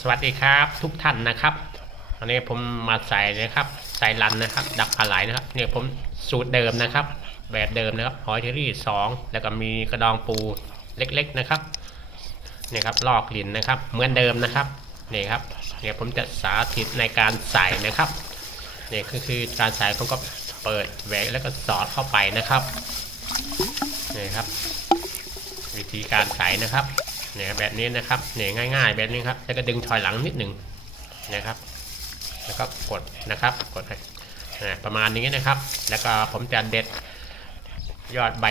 สวัสดีครับทุกท่านนะครับอันนี้ผมมาใส่นะครับใส่รันนะครับ ดักปลาไหลนะครับเนี่ยผมสูตรเดิมนะครับ แบบเดิมนะครับหอยเทอรี่สองแล้วก็มีกระดองปูเล็กๆนะครับเนี่ยครับลอกลิ้นนะครับ เหมือนเดิมนะครับนี่ครับเนี่ยผมจะสาธิตในการใส่นะครับเนี่ยคือคือการใส่ผมก็เปิดแหวกแล้วก็สอดเข้าไปนะครับนี่ครับ วิธีการใส่นะครับ เนี่ยแบบนี้นะครับเนี่ยง่ายๆ แบบนี้ครับแล้วก็ดึงถอยหลังนิดหนึ่งนะครับ แล้วก็กดนะครับกดให้ประมาณนี้นะครับ แล้วก็ผมจะเด็ดยอดใบ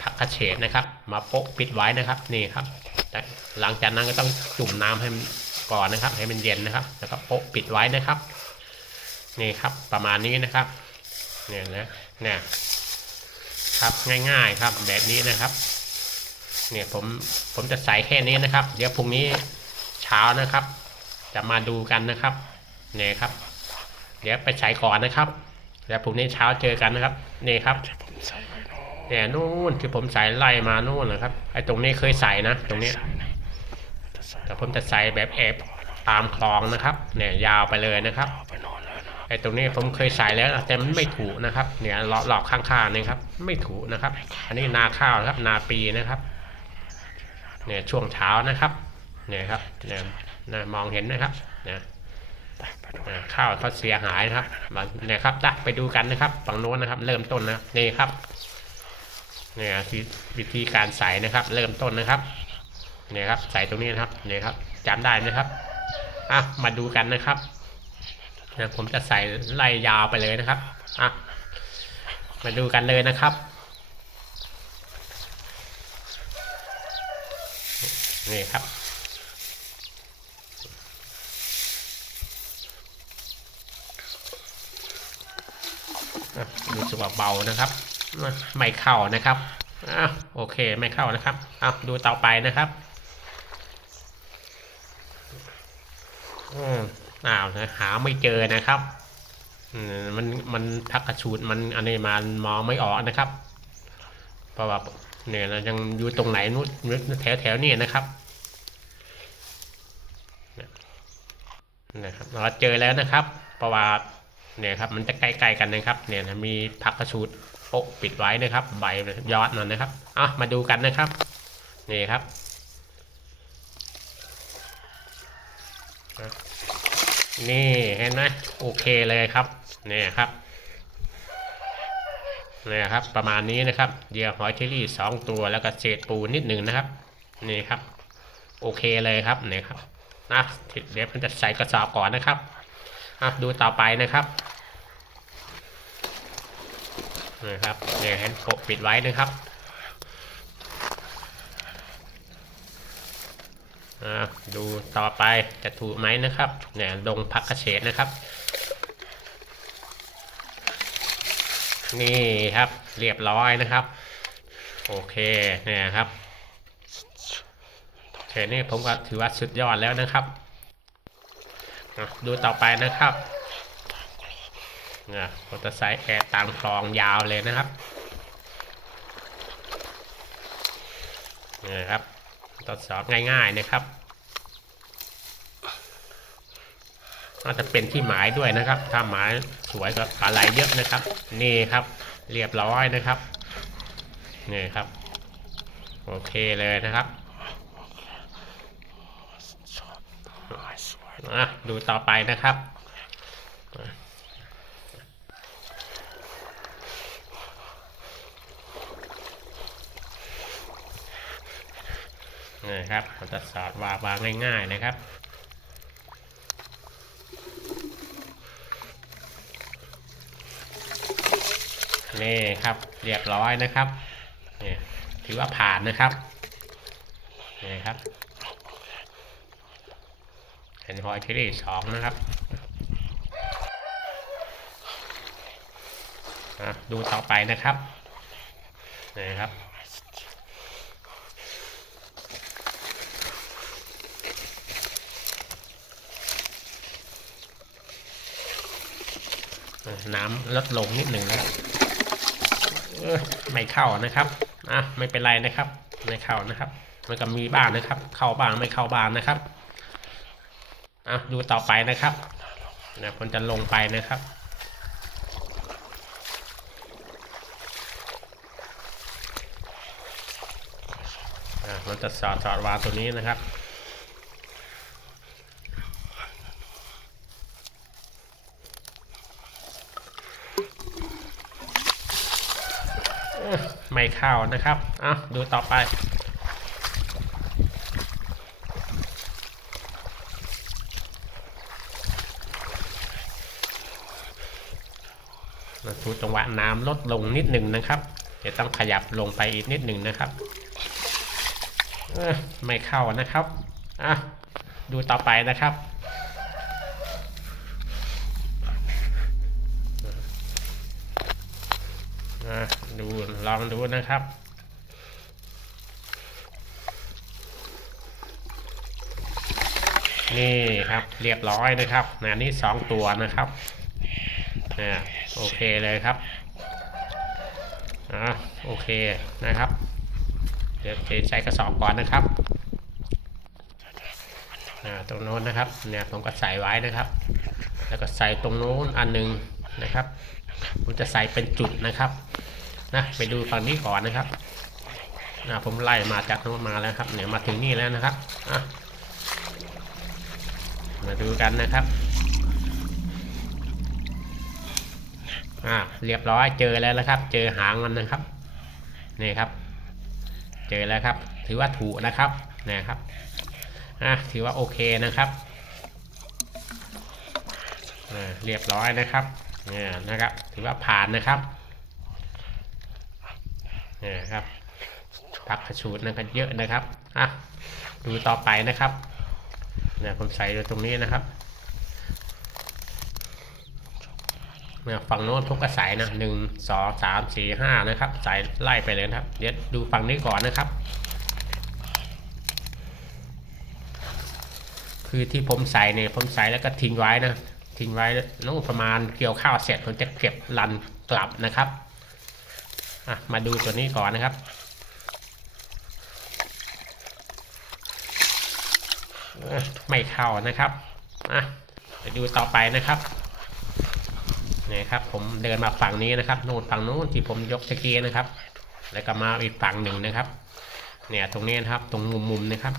ผักกระเฉดนะครับ มาโปะปิดไว้นะครับนี่ครับหลังจากนั้นก็ต้องจุ่มน้ำให้มันก่อนนะครับ ให้มันเย็นนะครับ แล้วก็โปะปิดไว้นะครับนี่ครับประมาณนี้นะครับเนี่ยนะเนี่ยครับง่ายๆครับแบบนี้นะครับ เนี่ยผมผมจะใส่แค่นี้นะครับ เดี๋ยวพรุ่งนี้เช้านะครับ จะมาดูกันนะครับเนี่ยครับ เดี๋ยวไปใส่ก่อนนะครับแล้วพรุ่งนี้เช้าเจอกันนะครับนี่ครับเนี่ยนู่นที่ผมใส่ไล่มานู่นนะครับไอ้ตรงนี้เคยใส่นะตรงนี้ แต่ผมจะใส่แบบแอบตามคลองนะครับ เนี่ยยาวไปเลยนะครับไอ้ตรงนี้ผมเคยใส่แล้วแต่มันไม่ถูกนะครับ เนี่ยหลอกข้างๆนี่ครับ ไม่ถูกนะครับ อันนี้นาข้าวนะครับ นาปีนะครับ เนี่ยช่วงเช้านะครับเนี่ยครับเนี่ยนะมองเห็นนะครับเนี่ยข้าวเขาเสียหายนะครับเนี่ยครับได้ไปดูกันนะครับฝั่งโน้นนะครับ เริ่มต้นนะครับนี่ครับเนี่ยวิธีการใส่นะครับ เริ่มต้นนะครับเนี่ยครับใส่ตรงนี้นะครับเนี่ยครับจำได้นะครับอะมาดูกันนะครับเนี่ยผมจะใส่ไล่ยาวไปเลยนะครับอะมาดูกันเลยนะครับ นี่ครับ ดูสึกว่าเบานะครับ ไม่เข้านะครับอะโอเคไม่เข้านะครับเอาดูต่อไปนะครับอืมอ้าวนะหาไม่เจอนะครับมันมันพักกระชูดมันอันนี้มันมองไม่ออกนะครับ เพราะว่า เนี่ยนะยังอยู่ตรงไหนนู้นแถวแถวนี่นะครับนะครับเราเจอแล้วนะครับ เพราะว่าเนี่ยครับมันจะใกล้ๆกันนะครับ เนี่ยมีผักกระชูดโปะปิดไว้นะครับ ใบยอดมันนะครับอะมาดูกันนะครับนี่ครับนี่เห็นไหมโอเคเลยครับเนี่ยครับ นี่ครับ ประมาณนี้นะครับเหยื่อหอยเชอรี่สองตัวแล้วก็เศษปูนิดหนึ่งนะครับ นี่ครับ โอเคเลยครับนี่ครับนะเดี๋ยวมันจะใส่กระสอบก่อนนะครับอะดูต่อไปนะครับนะครับเนี่ยเห็นโปะปิดไว้นะครับอะดูต่อไปจะถูกไหมนะครับเนี่ยลงพักกระเฉดนะครับ นี่ครับเรียบร้อยนะครับ โอเคเนี่ยครับโอเคนี่ผมก็ถือว่าสุดยอดแล้วนะครับดูต่อไปนะครับนะมอเตอร์ไซค์แอร์ตามคลองยาวเลยนะครับนี่ครับทดสอบง่ายๆนะครับอาจจะเป็นที่หมายด้วยนะครับ ถ้าหมาย สวยก็ปลาไหลเยอะนะครับ นี่ครับ เรียบร้อยนะครับ นี่ครับ โอเคเลยนะครับอะดูต่อไปนะครับนี่ครับเราจะสอดวางวางง่าย ๆ นะครับ นี่ครับเรียบร้อยนะครับนี่ถือว่าผ่านนะครับนี่ครับเป็นหอยเชอรี่สองนะครับดูต่อไปนะครับนี่ครับน้ำลดลงนิดหนึ่งแล้ว ไม่เข้านะครับอะไม่เป็นไรนะครับ ไม่เข้านะครับมันก็มีบ้างนะครับ เข้าบ้างไม่เข้าบ้างนะครับอะดูต่อไปนะครับนะผมจะลงไปนะครับอะมันจะสอดสอดวางตัวนี้นะครับ ไม่เข้านะครับอะดูต่อไป มาดูจังหวะน้ำลดลงนิดหนึ่งนะครับ เดี๋ยวต้องขยับลงไปอีกนิดหนึ่งนะครับไม่เข้านะครับอะดูต่อไปนะครับ อะดูลองดูนะครับนี่ครับเรียบร้อยนะครับนะนี่สองตัวนะครับนะโอเคเลยครับอ่าโอเคนะครับ เดี๋ยวเทใส่กระสอบก่อนนะครับอ่าตรงโน้นนะครับเนี่ยผมก็ใส่ไว้นะครับ แล้วก็ใส่ตรงโน้นอันหนึ่งนะครับ ผมจะใส่เป็นจุดนะครับนะไปดูฝั่งนี้ก่อนนะครับนะผมไล่มาจากโน้นมาแล้วครับเนี่ยมาถึงนี่แล้วนะครับอะมาดูกันนะครับอ่าเรียบร้อยเจอแล้วนะครับ เจอหางมันนะครับนี่ครับ เจอแล้วครับ ถือว่าถูกนะครับนะครับอะถือว่าโอเคนะครับอ่าเรียบร้อยนะครับ เนี่ยนะครับ ถือว่าผ่านนะครับเนี่ยครับพักกระชูดนะครับเยอะนะครับอะดูต่อไปนะครับเนี่ยผมใส่ไว้ตรงนี้นะครับเนี่ยฝั่งโน้นทุกกระสายนะหนึ่งสองสามสี่ห้านะครับ สายไล่ไปเลยนะครับ เดี๋ยวดูฝั่งนี้ก่อนนะครับ คือที่ผมใส่เนี่ยผมใส่แล้วก็ทิ้งไว้นะ ทิ้งไว้น้องประมาณเกี่ยวข้าวเสร็จผมจะเก็บรันกลับนะครับมาดูตัวนี้ก่อนนะครับไม่เข้านะครับอะไปดูต่อไปนะครับนี่ครับ ผมเดินมาฝั่งนี้นะครับโน่นฝั่งนู้นที่ผมยกตะเกียนะครับ แล้วก็มาอีกฝั่งหนึ่งนะครับ เนี่ยตรงนี้นะครับ ตรงมุมมุมๆนะครับ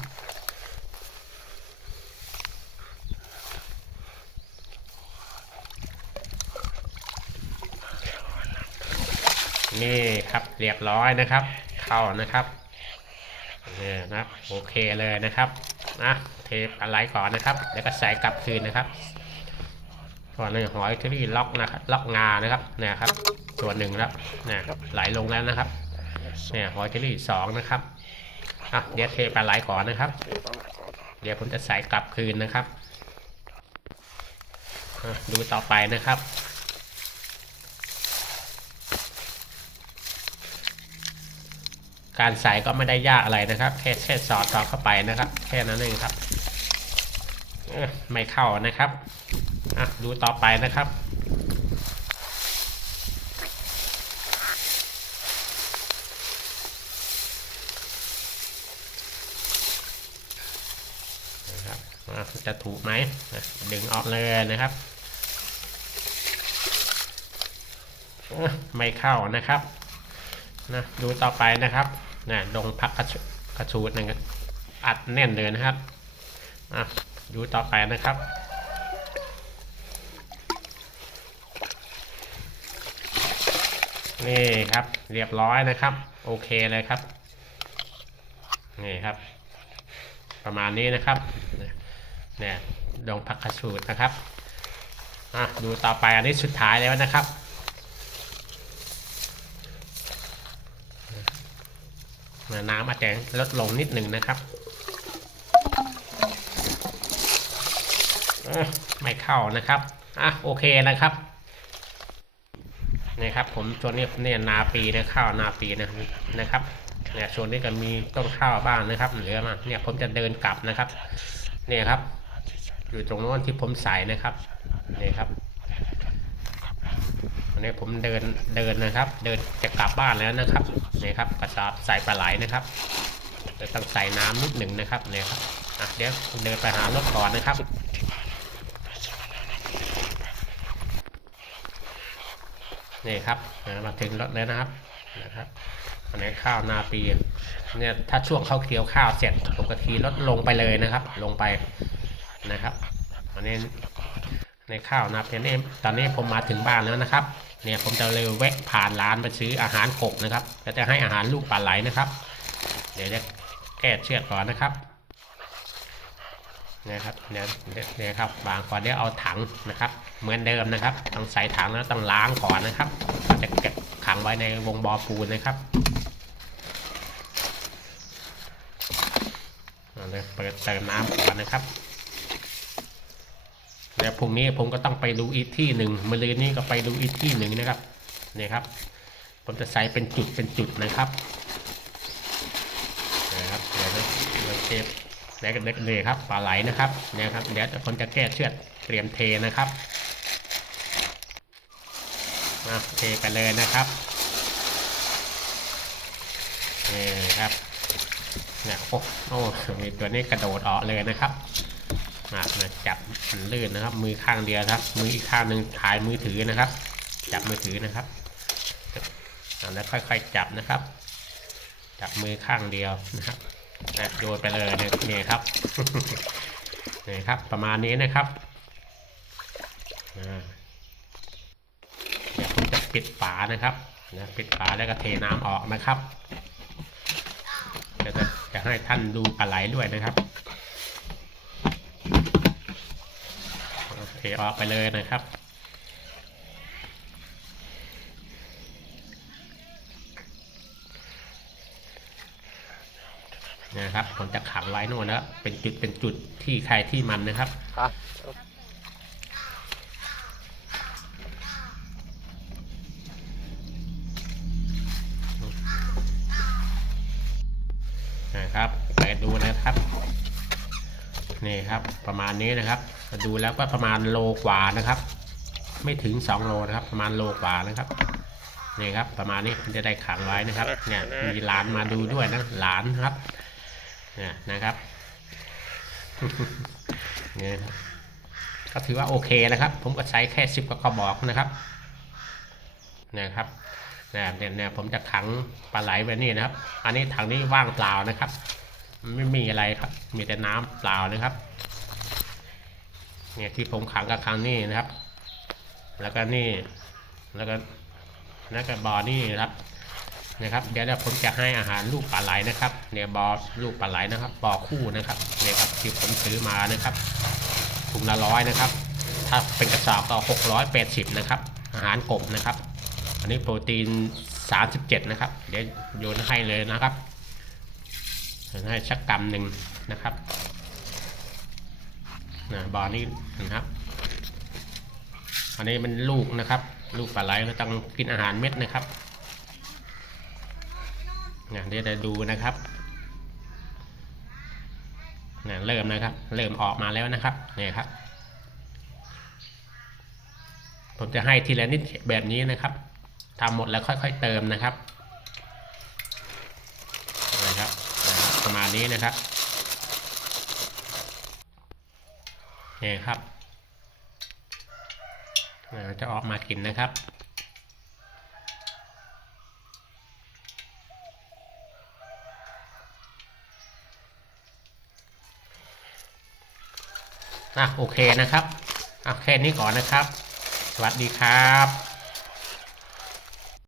นี่ครับเรียบร้อยนะครับ เข้านะครับเนี่ยนะครับโอเคเลยนะครับนะเทปอะไรก่อนนะครับ แล้วก็ใส่กลับคืนนะครับ ส่วนหนึ่งหอยที่ล็อกนะครับ ล็อกงานะครับเนี่ยครับ ส่วนหนึ่งแล้วเนี่ยไหลลงแล้วนะครับเนี่ยหอยเชอรี่สองนะครับอะเดี๋ยวเทปลาไหลก่อนนะครับ เดี๋ยวผมจะใส่กลับคืนนะครับ ดูต่อไปนะครับ การใส่ก็ไม่ได้ยากอะไรนะครับ แค่แค่สอดสอเข้าไปนะครับ แค่นั้นเองครับไม่เข้านะครับอะดูต่อไปนะครับจะถูกไหมดึงออกเลยนะครับ ไม่เข้านะครับนะดูต่อไปนะครับ นะลงพักกระชูดนะครับอัดแน่นเลยนะครับอะดูต่อไปนะครับนี่ครับเรียบร้อยนะครับ โอเคเลยครับนี่ครับ ประมาณนี้นะครับเนี่ยดงพักกระสูดนะครับอะดูต่อไปอันนี้สุดท้ายแล้วนะครับ น้ำอาจจะลดลงนิดหนึ่งนะครับไม่เข้านะครับอะโอเคนะครับนี่ครับ ผมช่วงนี้เนี่ยนาปีนะข้าวนาปีนะนะครับเนี่ยช่วงนี้ก็มีต้นข้าวบ้างนะครับเหลือมาเนี่ยผมจะเดินกลับนะครับ เนี่ยครับ อยู่ตรงโน้นที่ผมใส่นะครับนี่ครับ วันนี้ผมเดินเดินนะครับ เดินจะกลับบ้านแล้วนะครับนี่ครับกระสอบใส่ปลาไหลนะครับจะต้องใส่น้ำนิดหนึ่งนะครับเนี่ยครับเดี๋ยวเดินไปหารถก่อนนะครับนี่ครับมาถึงรถแล้วนะครับนะครับอันนี้ข้าวนาปีเนี่ยถ้าช่วงเข้าเคี้ยวข้าวเสร็จผมก็ขี่รถลงไปเลยนะครับ ลงไปนะครับอันนี้ในข้าวนาเพียงนี้ตอนนี้ผมมาถึงบ้านแล้วนะครับ เนี่ยผมจะเลยแวะผ่านร้านไปซื้ออาหารกบนะครับก็จะให้อาหารลูกปลาไหลนะครับ เดี๋ยวจะแก้เชือกก่อนนะครับเนี่ยครับเนี่ยเนี่ยครับวางก่อนเดี๋ยวเอาถังนะครับ เหมือนเดิมนะครับ ต้องใส่ถังแล้วต้องล้างก่อนนะครับ จะเก็บขังไว้ในวงบอปูนนะครับเอาเลยเปิดเติมน้ำก่อนนะครับ แล้วพรุ่งนี้ผมก็ต้องไปดูอีกที่หนึ่งมะรืนนี้ก็ไปดูอีกที่หนึ่งนะครับนี่ครับ ผมจะใส่เป็นจุดเป็นจุดนะครับนะครับเดี๋ยวนะเดี๋ยวเทปแล้วก็เลยครับปลาไหลนะครับนี่ครับเดี๋ยวผมจะแก้เชือกเตรียมเทนะครับมาเทไปเลยนะครับนี่ครับเนี่ยโอ้โอ้มีตัวนี้กระโดดออกเลยนะครับ มาจับมันลื่นนะครับ มือข้างเดียวครับ มืออีกข้างหนึ่งถ่ายมือถือนะครับ จับมือถือนะครับแล้วค่อยๆจับนะครับ จับมือข้างเดียวนะครับโยนไปเลยเนี่ยครับนี่ครับ ประมาณนี้นะครับเดี๋ยวผมจะปิดฝานะครับนะปิดฝาแล้วก็เทน้ำออกนะครับจะจะให้ท่านดูปลาไหลด้วยนะครับ เทออกไปเลยนะครับนะครับผมจะขังไว้นู่นนะครับเป็นจุดเป็นจุดที่ใครที่มันนะครับครับนะครับไปดูนะครับ นี่ครับประมาณนี้นะครับ ดูแล้วก็ประมาณโลกว่านะครับ ไม่ถึง 2 โลนะครับ ประมาณโลกว่านะครับนี่ครับ ประมาณนี้จะได้ขังไว้นะครับ เนี่ยมีหลานมาดูด้วยนะหลานครับเนี่ยนะครับเนี่ยก็ถือว่าโอเคนะครับ ผมก็ใช้แค่สิบกระบอกนะครับนะครับเนี่ยเนี่ยเนี่ยผมจะขังปลาไหลไว้นี่นะครับ อันนี้ถังนี้ว่างเปล่านะครับ ไม่มีอะไรครับ มีแต่น้ำเปล่านะครับ เนี่ยที่ผมขังกับครั้งนี้นะครับ แล้วก็นี่ แล้วก็แล้วก็บอนี่นะครับ นะครับเดี๋ยวเดี๋ยวผมจะให้อาหารลูกปลาไหลนะครับ เนี่ยบอลูกปลาไหลนะครับ บอคู่นะครับ เนี่ยครับที่ผมซื้อมานะครับ ถุงละร้อยนะครับ ถ้าเป็นกระสอบก็หกร้อยแปดสิบนะครับ อาหารกบนะครับ อันนี้โปรตีนสามสิบเจ็ดนะครับ เดี๋ยวโยนให้เลยนะครับให้ชักกำหนึ่งนะครับ นะบอนี่นะครับ อันนี้มันลูกนะครับ ลูกปลาไหลก็ต้องกินอาหารเม็ดนะครับนะเดี๋ยวจะดูนะครับนะเริ่มนะครับ เริ่มออกมาแล้วนะครับเนี่ยครับ ผมจะให้ทีละนิดแบบนี้นะครับทำหมดแล้วค่อย ๆ เติมนะครับนะครับ ประมาณนี้นะครับ นี่ครับเราจะออกมากินนะครับอะโอเคนะครับเอาแค่นี้ก่อนนะครับ สวัสดีครับ